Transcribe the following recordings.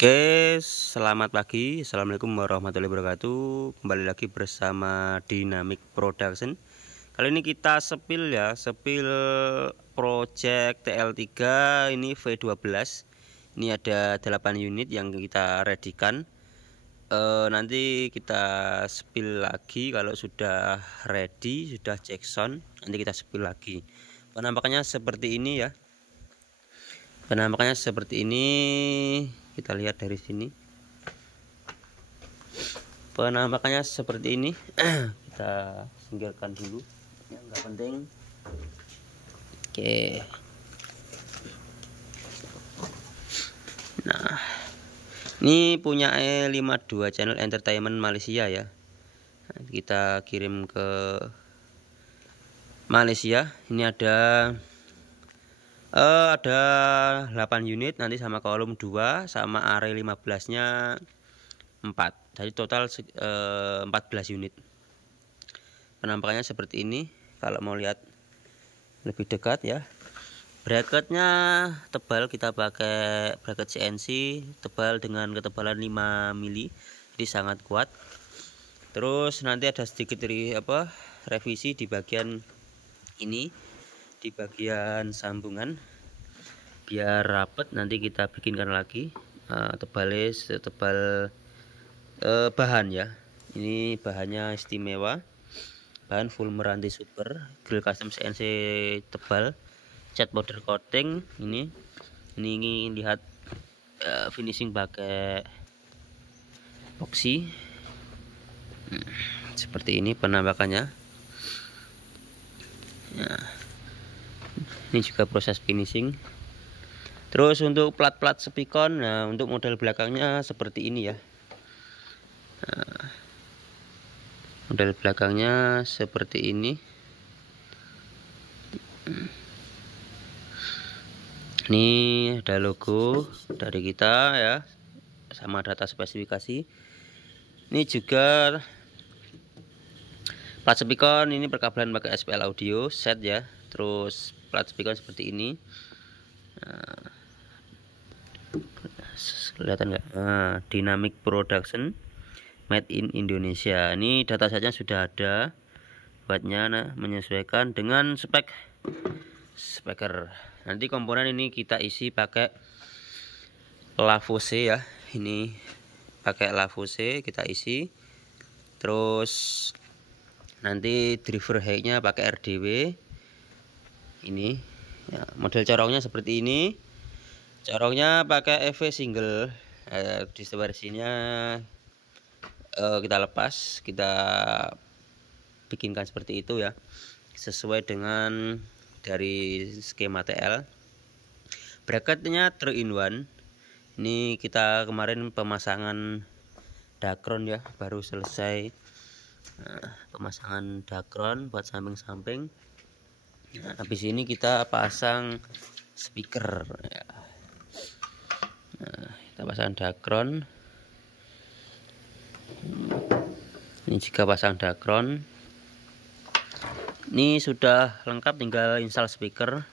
Oke, selamat pagi. Assalamualaikum warahmatullahi wabarakatuh. Kembali lagi bersama Dynamic Production. Kali ini kita sepil ya, sepil project TL3 ini V12. Ini ada 8 unit yang kita readykan. Nanti kita sepil lagi kalau sudah ready, sudah check sound, nanti kita sepil lagi. Penampakannya seperti ini ya. Penampakannya seperti ini. Kita lihat dari sini. Penampakannya seperti ini. Kita singkirkan dulu, yang nggak penting. Oke. Nah, ini punya E52 Channel Entertainment Malaysia ya. Nah, kita kirim ke Malaysia. Ini ada 8 unit nanti sama kolom 2 sama array 15 nya 4, jadi total 14 unit. Penampakannya seperti ini. Kalau mau lihat lebih dekat ya, bracketnya tebal, kita pakai bracket CNC tebal dengan ketebalan 5 mili, jadi sangat kuat. Terus nanti ada sedikit revisi di bagian ini, di bagian sambungan biar rapet. Nanti kita bikinkan lagi tebalnya setebal bahan ya. Ini bahannya istimewa, bahan full meranti super, grill custom CNC tebal, cat powder coating. Ini lihat finishing pakai epoxy. Seperti ini penampakannya ya. Ini juga proses finishing. Terus untuk plat-plat spikon, nah untuk model belakangnya seperti ini ya. Nah, model belakangnya seperti ini. Ini ada logo dari kita ya, sama data spesifikasi. Ini juga plat spikon, ini perkabelan pakai SPL audio set ya. Terus plat spikon seperti ini. Nah, kelihatan nggak? Nah, Dynamic Production made in Indonesia. Ini data saja sudah ada, buatnya menyesuaikan dengan spek speaker. Nanti komponen ini kita isi pakai Lavose ya. Ini pakai Lavose kita isi. Terus nanti driver height-nya pakai RDW. Ini ya, model corongnya seperti ini. Corongnya pakai EV single. Distorsinya kita lepas, kita bikinkan seperti itu ya, sesuai dengan dari skema TL. Bracketnya 3-in-1. Ini kita kemarin pemasangan dakron ya, baru selesai. Nah, pemasangan dakron buat samping-samping. Nah, habis ini kita pasang speaker ya. Nah, kita pasang dakron. Ini juga pasang dakron. Ini sudah lengkap, tinggal install speaker.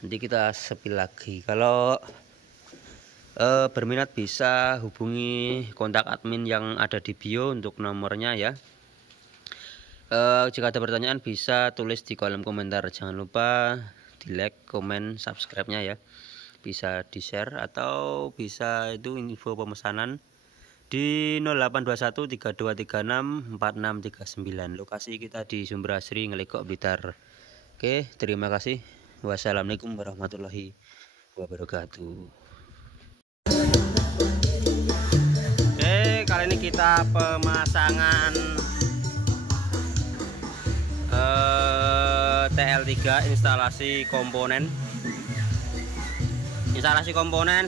Nanti kita sepil lagi. Kalau berminat bisa hubungi kontak admin yang ada di bio untuk nomornya ya. Jika ada pertanyaan bisa tulis di kolom komentar. Jangan lupa di like, komen, subscribe-nya ya. Bisa di share atau bisa itu info pemesanan di 0821 3236 4639. Lokasi kita di Sumber Asri, Ngelegok, Blitar. Oke, terima kasih. Wassalamualaikum warahmatullahi wabarakatuh. Oke, kali ini kita pemasangan TL3 instalasi komponen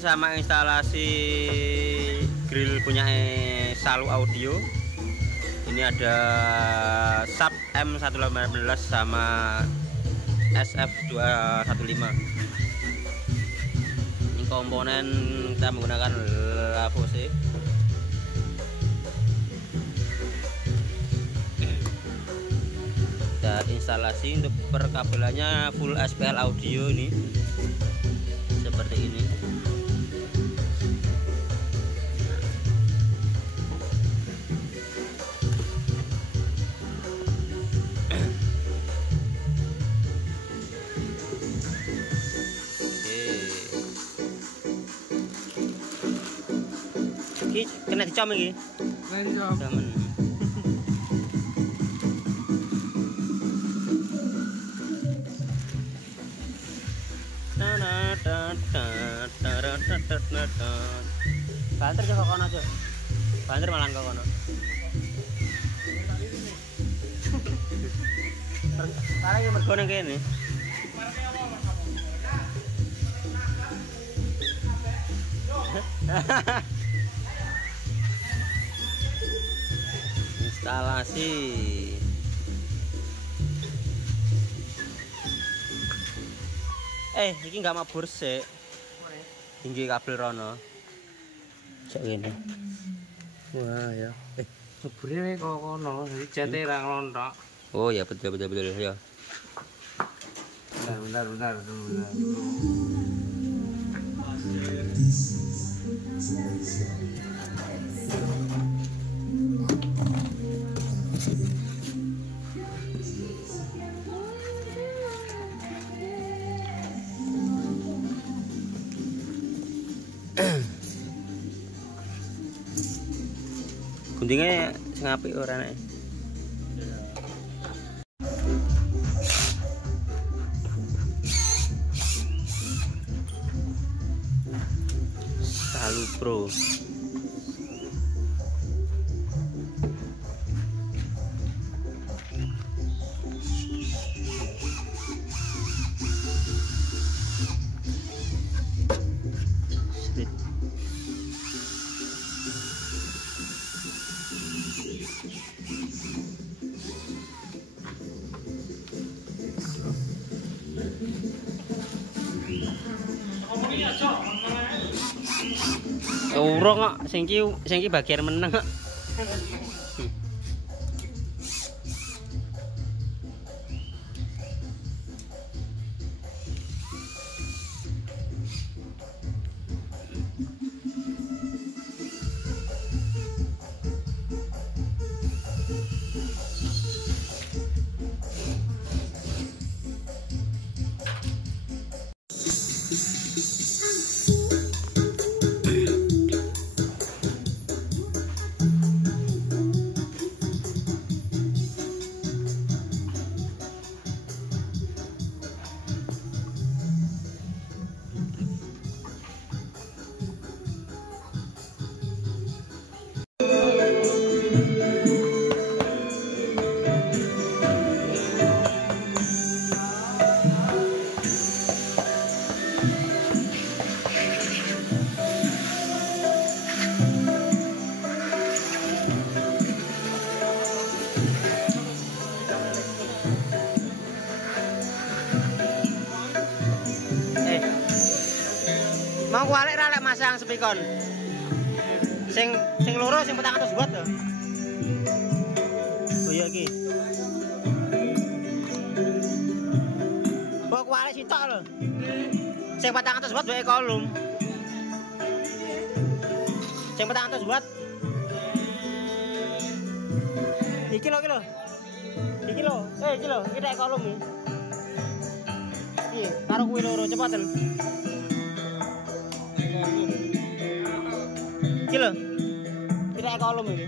sama instalasi grill punya Salu Audio. Ini ada sub M118 sama SF215. Ini komponen kita menggunakan Lavose. Kita instalasi untuk perkabelannya full SPL audio ini seperti ini. Iki kena dicom iki. Kena dicom. Banter coba kono aja. Banter malah kok kono. Karek iki mergo nang kene. Instalasi. Iki nggak mabur sih. Tinggi kabel rono. Cek gini. Wah ya. Maburnya kok kono, jadi cete ra nglontok. Oh ya betul ya. Bentar. Guntingnya sing apik ora nek. Salu Pro. Urung kok, sing iki bagian meneng kok. Mau kualik ra lek masang spikon. Sing loro sing 400 watt to. Oh iya iki. Kok kualik sitok lho. Sing 400 watt wae kolom. Sing 400 watt. Iki lho. Iki lho, iki tek kolom iki. Iki karo kuwi loro cepetan. Iki lho. Kita kolom iki.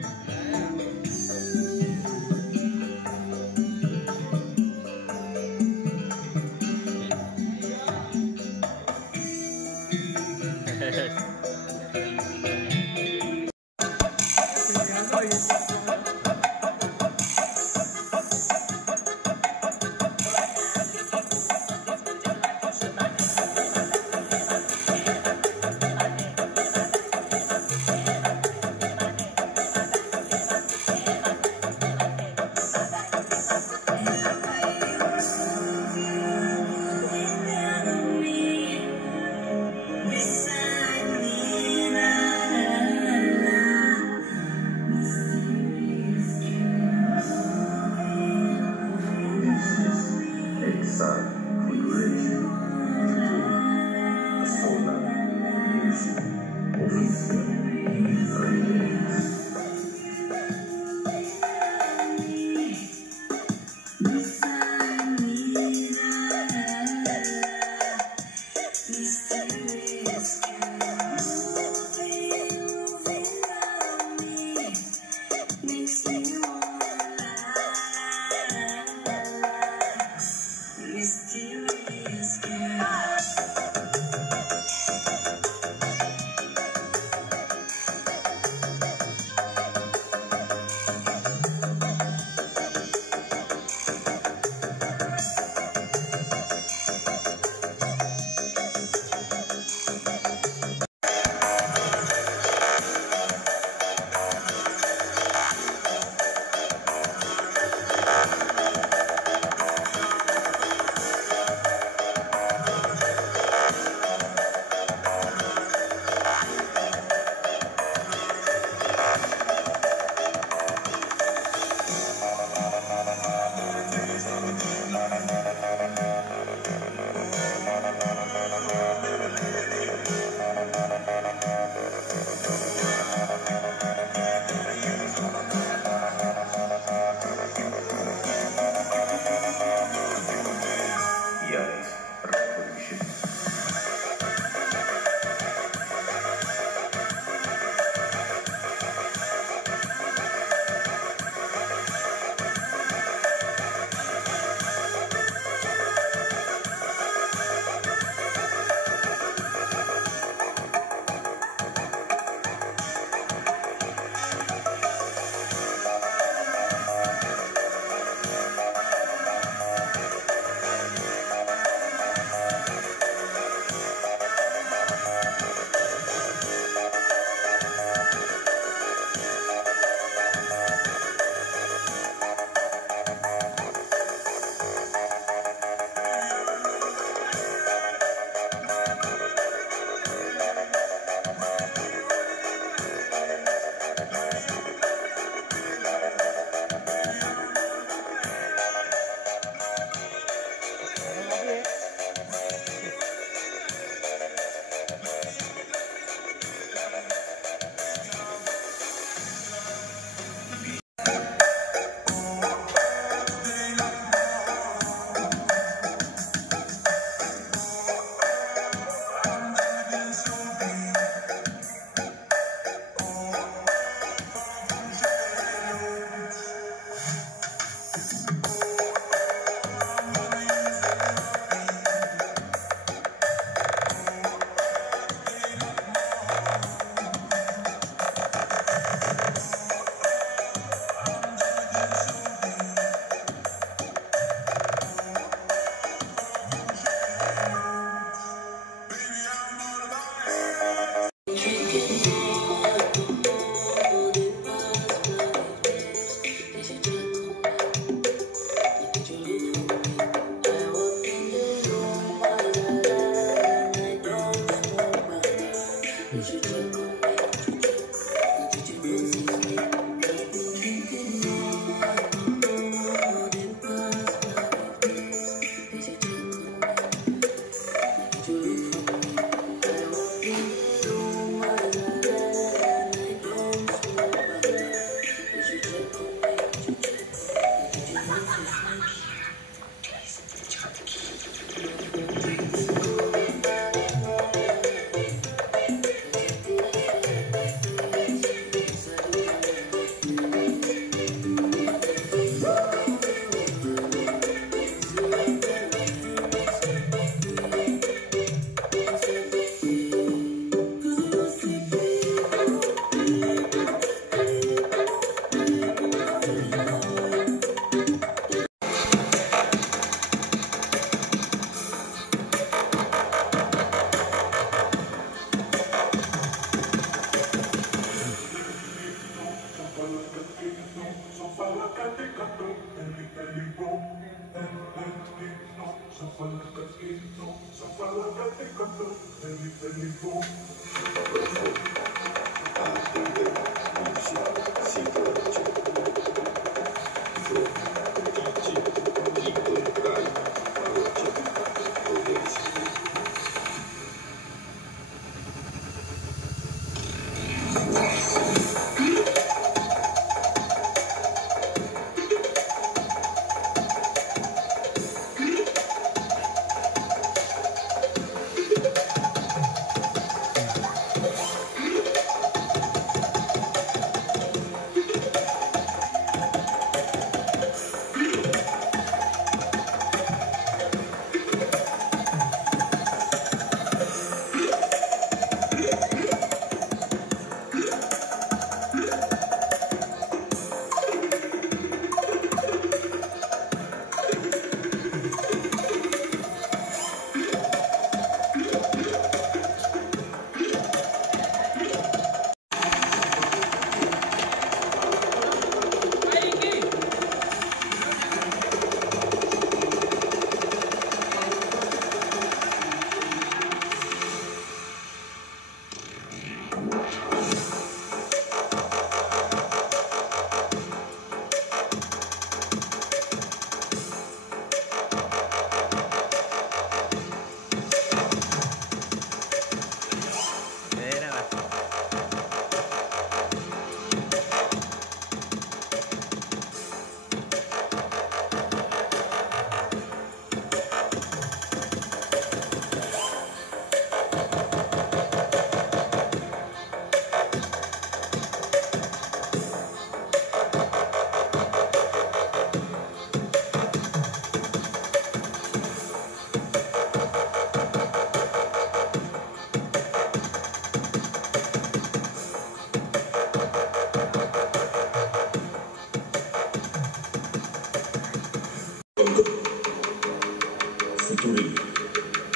Futuri,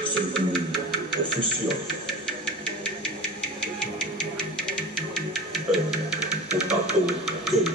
según oficio, potato game,